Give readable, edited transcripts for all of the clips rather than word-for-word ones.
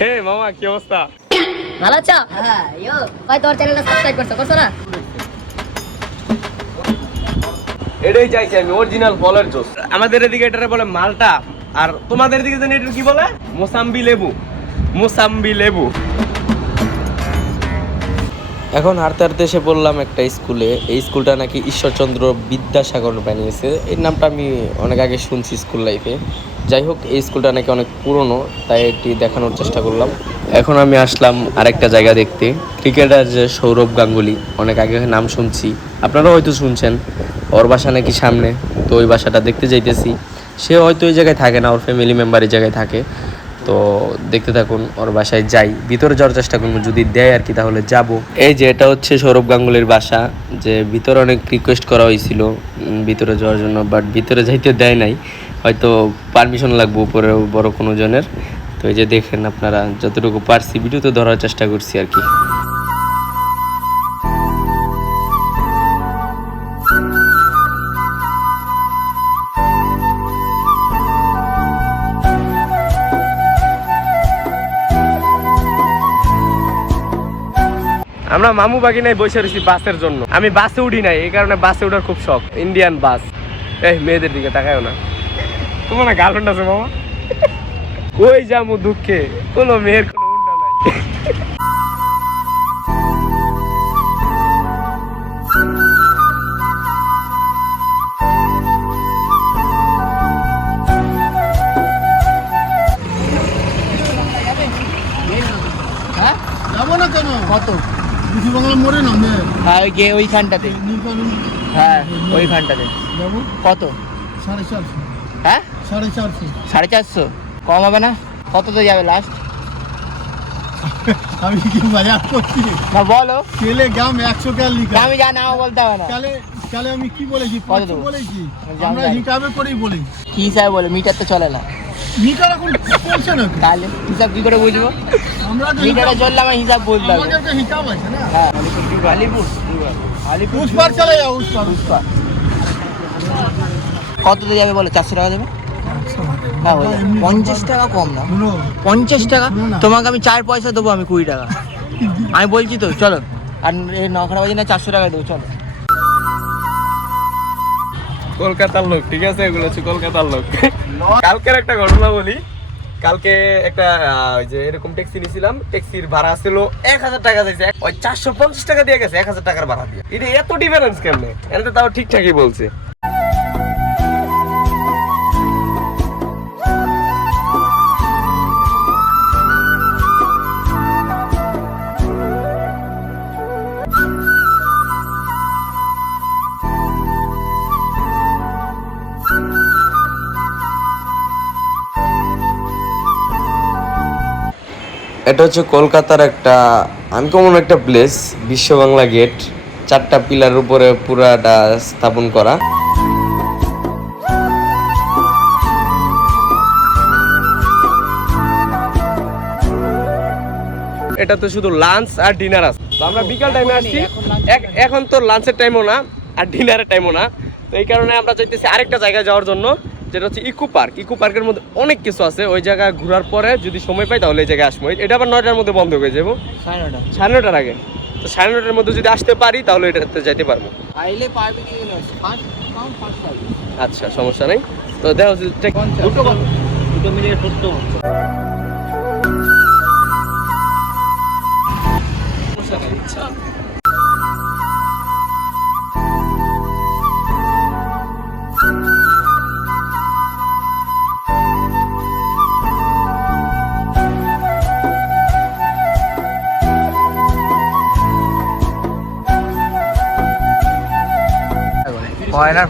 হে মামা কি অবস্থা? ভালো আছো? হ্যাঁ ইয়ো ভাই তোর চ্যানেলটা সাবস্ক্রাইব করছো না? এটাই চাইছি আমি, অরিজিনাল ফলের জুস। আমাদের এদিকে এটারে বলে মালটা, আর তোমাদের দিকে জানি এটা কি বলে? মোসাম্বি লেবু। মোসাম্বি লেবু। এখন হাঁটতে হাঁটতে এসে পড়লাম একটা স্কুলে। এই স্কুলটা নাকি ঈশ্বরচন্দ্র বিদ্যাসাগর বানিয়েছে। এই নামটা আমি অনেক আগে শুনছি স্কুল লাইফে। যাই হোক, এই স্কুলটা নাকি অনেক পুরনো, তাই এটি দেখানোর চেষ্টা করলাম। এখন আমি আসলাম আরেকটা জায়গা দেখতে। ক্রিকেটার যে সৌরভ গাঙ্গুলি, অনেক আগে নাম শুনছি, আপনারাও হয়তো শুনছেন। ওর বাসা নাকি সামনে, তো ওই বাসাটা দেখতে যাইতেছি। সে হয়তো ওই জায়গায় থাকে না, ওর ফ্যামিলি মেম্বার এই জায়গায় থাকে। তো দেখতে থাকুন, ওর বাসায় যাই, ভিতরে যাওয়ার চেষ্টা করবো, যদি দেয় আর কি তাহলে যাব। এই যে এটা হচ্ছে সৌরভ গাঙ্গুলির বাসা, যে ভিতরে অনেক রিকোয়েস্ট করা হয়েছিল ভিতরে যাওয়ার জন্য, বাট ভিতরে যাইতে দেয় নাই, হয়তো পারমিশন লাগবে উপরে বড় কোনো জনের। তো এই যে দেখেন আপনারা, যতটুকু পারছি ভিডিওতে ধরার চেষ্টা করছি আর কি। আমরা মামু বাগিনায় বসে রয়েছি বাসের জন্য। আমি বাসে উঠি নাই, এই কারণে বাসে ওঠার খুব শখ। ইন্ডিয়ান বাস। এই মেয়েদের দিকে তাকায়ও না। তোমার না গার্লফ্রেন্ড আছে মামা? ওই যামু দুঃখে, কোনো মেয়ের কোনো উন্ডা নাই। হ্যাঁ যাবো না কেন? কত? কিছু বাংলা মোড়ে নামবে। হ্যাঁ ওইখানটাতে। হ্যাঁ ওইখানটাতে। যাবো কত? 450। হ্যাঁ 450। 450 কম হবে না? কত তো যাবে লাস্ট? আমি কি মজা করছি? না বলো। কেলে গাম 100 কাল লিখা। আমি জানি, আমার বলতে হবে না। কালে কালে আমি কি বলেছি? কত 500 দেবো? বলেছি। জানি, আমরা জানি। হিসাবে করেই বলি। কি হিসাবে বলে? মিটার তো চলে না। মিটার এখন চলছে না। তাহলে হিসাব কি করে বুঝবো? আমরা তো মিটারে হিসাব- চললে আমার হিসাব বুঝতে হবে। আমাদের তো হিসাব আছে না। হ্যাঁ আলিপুর আলিপুর উসপার চলে যাও উসপার। পুষ্পা। কত দিয়ে যাবে বলো? 400 টাকা দেবে? হ্যাঁ হয়ে যাবে। 50 টাকা কম না? শুনো 50 টাকা? না। তোমাকে আমি 4 পয়সা দেবো, আমি 20 টাকা। আমি বলছি তো, চলো। আর এই 9 বাজে না, 400 টাকা দেবো, চলো। কলকাতার লোক, ঠিক আছে, এগুলো হচ্ছে কলকাতার লোক। কালকের একটা ঘটনা বলি। কালকে একটা ওই যে এরকম ট্যাক্সি নিয়েছিলাম, ট্যাক্সির ভাড়া ছিল 1000 টাকা চাইছে, ওই 450 টাকা দিয়ে গেছে 1000 টাকার ভাড়া দিয়ে। এটা এত ডিফারেন্স কেমনে? এটা তাও ঠিকঠাকই বলছে। এটা হচ্ছে কলকাতার একটা আনকমন একটা প্লেস, বিশ্ব বাংলা গেট। 4টা পিলারের উপরে পুরাটা স্থাপন করা। এটা তো শুধু লাঞ্চ আর ডিনার আছে। তো আমরা বিকাল টাইমে আসছি, এখন তো লাঞ্চের টাইমও না আর ডিনারের টাইমও না। তো এই কারণে আমরা চাইতেছি আরেকটা জায়গায় যাওয়ার জন্য, যেটা হচ্ছে ইকো পার্ক। ইকো পার্কের মধ্যে অনেক কিছু আছে, ওই জায়গায় ঘোরার পরে যদি সময় পাই তাহলে এই জায়গায় আসবো। এটা আবার 9টার মধ্যে বন্ধ হয়ে যাবো, 9:30 আগে। তো 9:30-র মধ্যে যদি আসতে পারি তাহলে এটাতে যাইতে পারবো। আইলে পারবে কি না? আচ্ছা, সমস্যা নেই। তো দেখা হচ্ছে দুটো মিলিয়ে 70।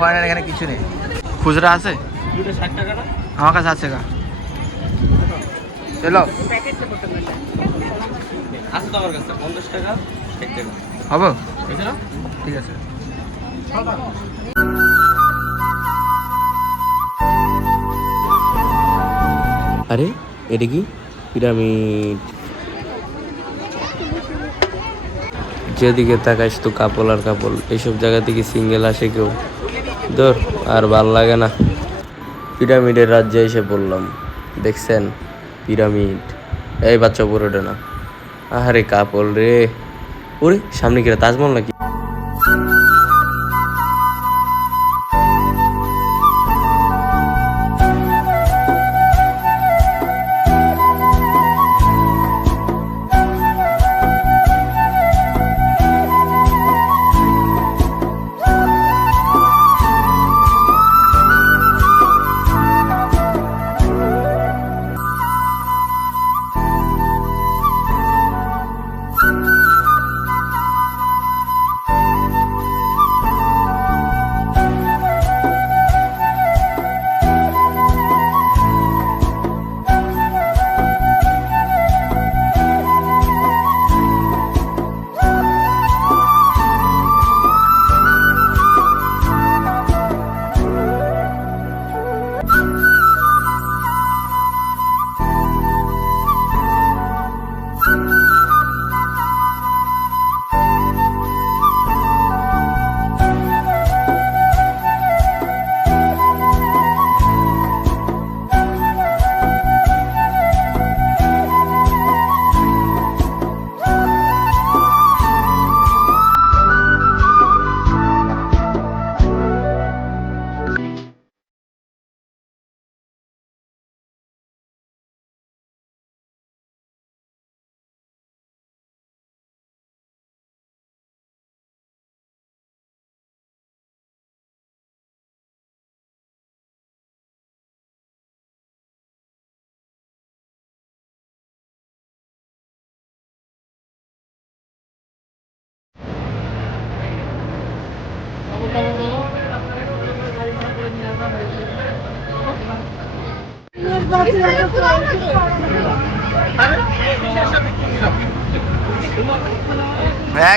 ফয়নার এখানে কিছু নেই। খুচরা আছে? দুটো 60 টাকা না? আমার কাছে আছে গা। চলো আছে তো আমার কাছে 50 টাকা 1 টাকা হবো। হয়েছে না? ঠিক আছে। আরে এটা কি? পিরামিড। যেদিকে তাকাইস তো কাপল আর কাপল। এইসব জায়গা থেকে সিঙ্গেল আসে কেউ? ধর, আর ভাল লাগে না। পিরামিডের রাজ্যে এসে পড়লাম। দেখছেন পিরামিড? এই বাচ্চা উপরে ওঠে না। আরে কাপড় রে, ওরে সামনে কি রে, তাজমহল নাকি?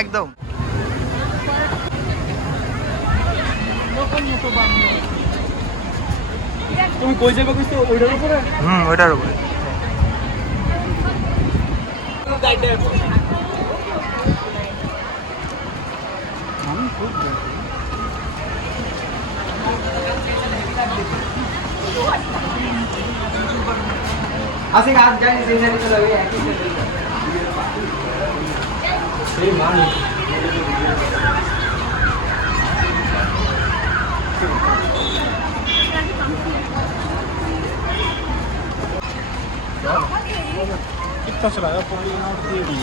একদম তুমি কই যাবে কইছো ওইটার উপরে? ওইটার উপরে। আসে কাজ যাই সেই সাইডে চলে যাবে একই সেই মানে कितना चलाया पॉली नोट दिए भी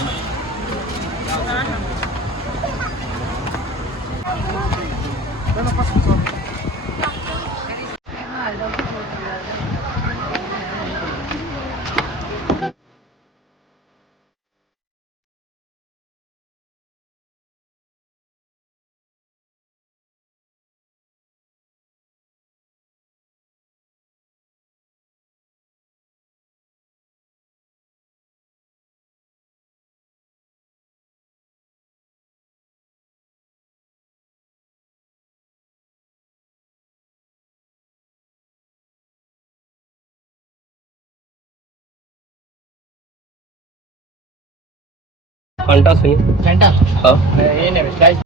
ঘন্টা শুনি घंटा হ্যাঁ ये ने गाइस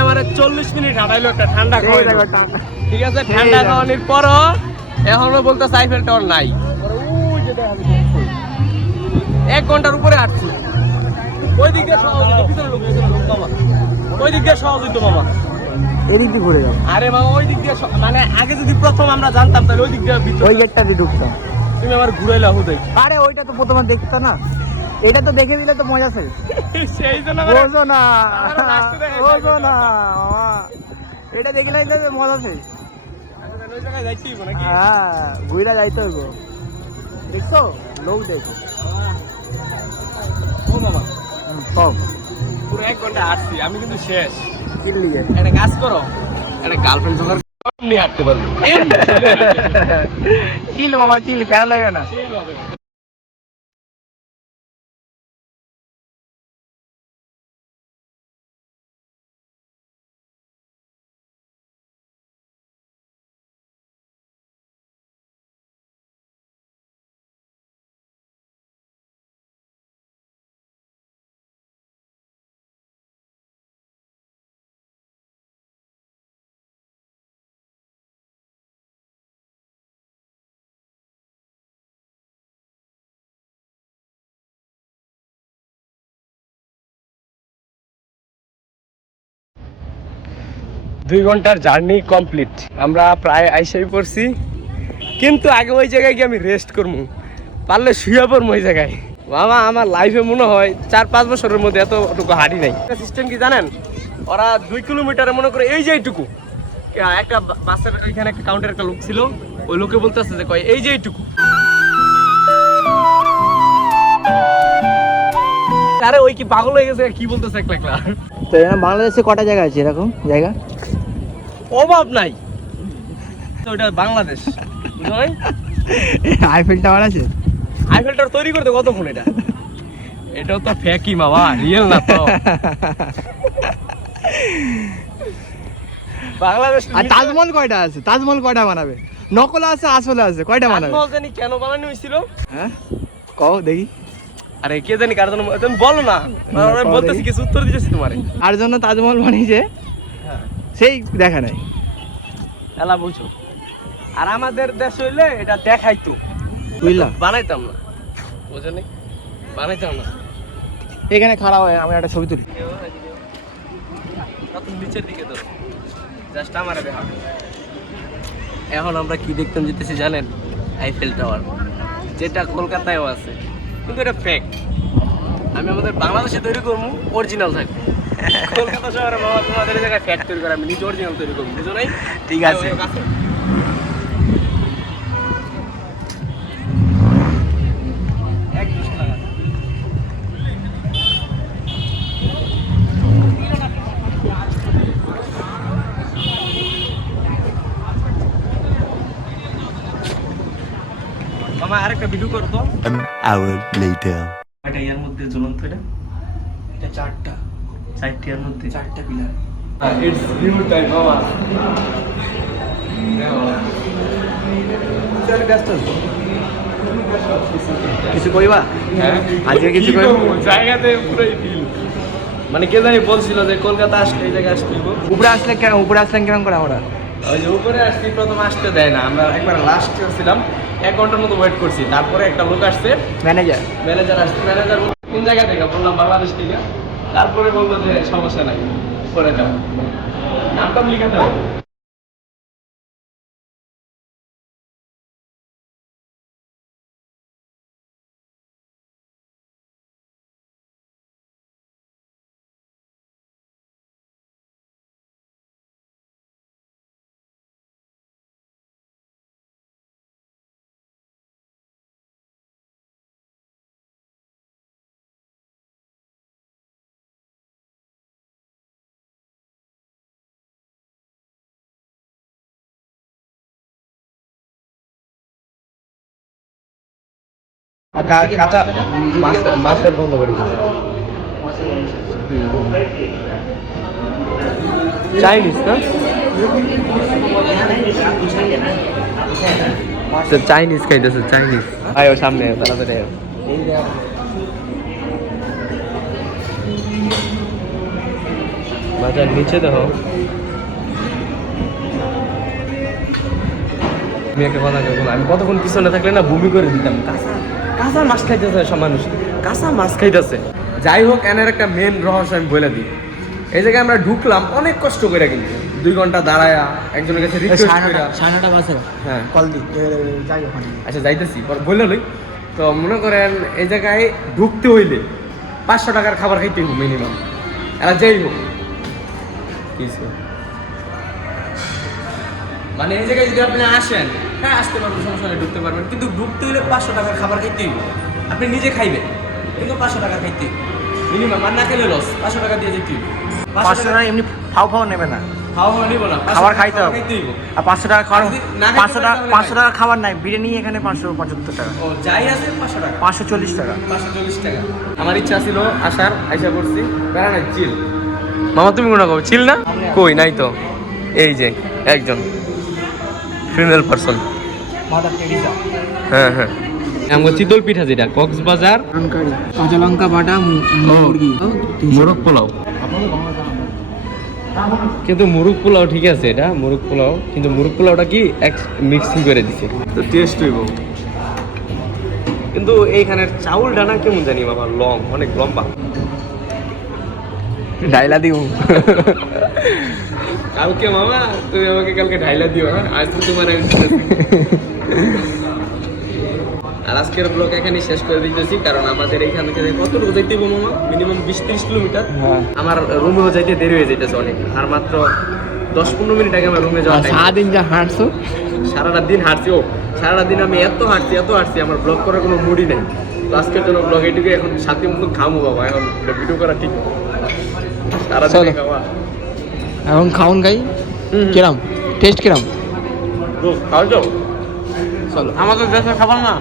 এবারে 40 মিনিট হাঁটাইলো একটা ঠান্ডা খাওয়াই ঠিক আছে, ঠান্ডা খাওয়ানোর পরও এখনো বলতে সাইফেল টাওয়ার নাই। ওই যে দেখা যাচ্ছে 1 ঘন্টার উপরে হাঁটছি। ওই দিক দিয়ে সহজ হইতো, পিছনে লোক মামা, ওই দিক দিয়ে সহজ হইতো মামা। এদিক দিয়ে ঘুরে যাও, আরে মামা ওই দিক দিয়ে মানে আগে যদি প্রথম আমরা জানতাম তাহলে ওই দিক দিয়ে ওই গেটটা দিয়ে ঢুকতাম। তুমি আমার ঘুরাইলা হুদাই। আরে ওইটা তো প্রথমে দেখতো না, এটা তো দেখে দিলে তো মজা ছিল। সেই জন্য বোঝো না, আমারও last এ দেখাইছে বোঝো না মামা, এটা দেখলে যাবে মজা ছিল। ওই জায়গায় যাইছি নাকি? হ্যাঁ ঘুরা যাইতে হইব, দেখছো লোক দেখো ও মামা সব পুরো 1 ঘন্টা হাঁটছি, আমি কিন্তু শেষ। চিল্লিয়ে। একটা কাজ করো, একটা গার্লফ্রেন্ড জোগাড় নিয়ে হাঁটতে পারবো। চিল মামা চিল, কেন লাগে না? সেই হবে। 2 ঘন্টার জার্নি কমপ্লিট, আমরা প্রায় আইসাই পড়ছি। কিন্তু আগে ওই জায়গায় গিয়ে আমি রেস্ট করবো, পারলে শুয়ে পড়বো ওই জায়গায়। মামা আমার লাইফে মনে হয় 4-5 বছরের মধ্যে এতটুকু হাঁটি নাই। সিস্টেম কি জানেন, ওরা 2 কিলোমিটারে মনে করে এই যে এইটুকু, একটা বাসের এখানে একটা কাউন্টার একটা লোক ছিল, ওই লোকে বলতেছে যে কয় এই যে এইটুকু। আরে ওই কি পাগল হয়ে গেছে, কি বলতেছে একলা একলা। তো বাংলাদেশে কটা জায়গা আছে এরকম জায়গা? অভাব নাই, তো ওটা বাংলাদেশ, বুঝলো নাই? আইফেল টাওয়ার আছে। আইফেল টাওয়ার তৈরি করতে কতক্ষণ? এটাও তো ফেকি মামা, রিয়েল না তো। বাংলাদেশ। আর তাজমহল কয়টা আছে? তাজমহল কয়টা বানাবে? নকল আছে আসলে আছে, কয়টা বানাবে? তাজমহল জানি কেন বানানো হয়েছিল? হ্যাঁ কও দেখি। আরে কে জানি কার জন্য, তুমি বলো না, আমি বলতেছি কিছু উত্তর দিতেছি তোমারে। আর জন্য তাজমহল বানিয়েছে সেই দেখা নাই, এলা বুঝো। আর আমাদের দেশ হইলে এটা দেখাইতো, বুঝলা? বানাইতাম না, বুঝো নি, বানাইতাম না। এখানে খারাপ হয়, আমি একটা ছবি তুলি। তুমি নিচের দিকে ধরো, জাস্ট আমারে দেখা। এখন আমরা কি দেখতাম যেতেছি জানেন? আইফেল টাওয়ার, যেটা কলকাতায়ও আছে, কিন্তু এটা ফেক। আমি আমাদের বাংলাদেশে তৈরি করবো, অরিজিনাল থাকবে। কলকাতা শহরে বাবা তোমাদের জায়গায় ফেক তৈরি করে, আমি নিজে অরিজিনাল তৈরি করবো, বুঝো নাই? ঠিক আছে। মামা আরেকটা ভিডিও করো তো। An hour later. এটা এর মধ্যে ঝুলন্ত, এটা চারটা 4টির মধ্যে 4টা পিলার। ইটস ভিউ টাইম মামা। কিছু কইবা? আজকে কিছু কইবা? জায়গাতে পুরোই ফিল, মানে কে জানি বলছিল যে কলকাতা আসলে এই জায়গায় আসতে হবে। উপরে আসলে কেন, উপরে আসলেন কেমন করে আমরা? ওই যে উপরে আসছি, প্রথম আসতে দেয় না, আমরা একবার লাস্টে ছিলাম, 1 ঘন্টার মতো ওয়েট করছি। তারপরে একটা লোক আসছে, ম্যানেজার আসছে, ম্যানেজার কোন জায়গা থেকে বললাম বাংলাদেশ থেকে। তারপরে বললো যে সমস্যা নাই, করে যাও, নামটা লিখাতে হবে। কাঁচা মাছের বন্ধ করে চাইনিজ না, চাইনিজ খাইতেছে, চাইনিজ। আয়ো সামনে তাড়াতাড়ি আয়ো। বাজার নিচে দেখো। আমি একটা কথা বলবো, আমি কতক্ষণ পিছনে থাকলে না বমি করে দিতাম। কাঁচা মাছ খাইতেছে সব মানুষ, কাঁচা মাছ খাইতেছে। যাই হোক, এনের একটা মেন রহস্য আমি বলে দিই। এই জায়গায় আমরা ঢুকলাম অনেক কষ্ট করে, কিন্তু 2 ঘন্টা দাঁড়ায়া একজনের কাছে রিকোয়েস্ট কইরা। 9:30 বাজে। হ্যাঁ কল দি যাই ওখানে। আচ্ছা যাইতেছি, বললে লই। তো মনে করেন এই জায়গায় ঢুকতে হইলে 500 টাকার খাবার খাইতে হবে মিনিমাম। এরা যাই হোক কিছু, মানে এই জায়গায় যদি আপনি আসেন, হ্যাঁ আসতে পারবেন, সমস্যা নেই, ঢুকতে পারবেন। কিন্তু ঢুকতে হলে 500 টাকার খাবার খাইতে হবে। আপনি নিজে খাইবেন, কিন্তু 500 টাকা খাইতে মিনিমাম। আর না খেলে লস, 500 টাকা দিয়ে যেতে হবে। 500 টাকা এমনি ফাও নেবে না, খাওয়া নিব না, খাবার খাইতে হবে। আর 500 টাকা খাওয়ার, যদি না খাইতে 500 টাকা খাবার নাই, বিরিয়ানি এখানে 575 টাকা। ও যাই আছে 500 টাকা, 540 টাকা। 540 টাকা। আমার ইচ্ছা ছিল আসার, আইসা পড়ছি। বেড়া নাই, চিল। মামা তুমি কোনটা কবে চিল না? কই নাই তো, এই যে একজন ফিমেল পারসন। Mother Teresa. হ্যাঁ হ্যাঁ, আমগো চিতল পিঠা, যেটা কক্সবাজার। কারি, কাঁচা লঙ্কা বাটা, মুরগি, মোরগ পোলাও। কিন্তু মুরগ পোলাও ঠিক আছে, এটা মুরগ পোলাও, কিন্তু মুরগ পোলাওটা কি মিক্সিং করে দিছে, তো টেস্ট হইব। কিন্তু এইখানের চাউলটা না কেমন জানি বাবা, অনেক লম্বা। ডাইলা দিব। কালকে মামা তুমি আমাকে কালকে ঢাইলা দিও, হ্যাঁ? আজ তো তোমার আমি দিতেছি। আর আজকের ব্লগ এখানে শেষ করে দিতেছি, কারণ আমাদের এইখান থেকে কত দূর যাইতে হবে মামা? Minimum 20-30 kilometre. হ্যাঁ। আমার রুমেও যাইতে দেরি হয়ে যাইতেছে অনেক, আর মাত্র 10-15 মিনিট আগে আমার রুমে যাওয়া time। সারাদিন যা হাঁটছো, সারাটা দিন হাঁটছি, সারাটা দিন আমি এত হাঁটছি, আমার ব্লগ করার কোনো মুডই নেই। তো আজকের জন্য ব্লগ এটুকু, এখন শান্তি মতন খামো বাবা, এখন ভিডিও করা ঠিক না। সারাদিন চলো। খাওয়া এখন খাউন খাই। কিরাম টেস্ট কিরাম? খাওয়া যাও, চলো। আমাদের দেশের খাবার না।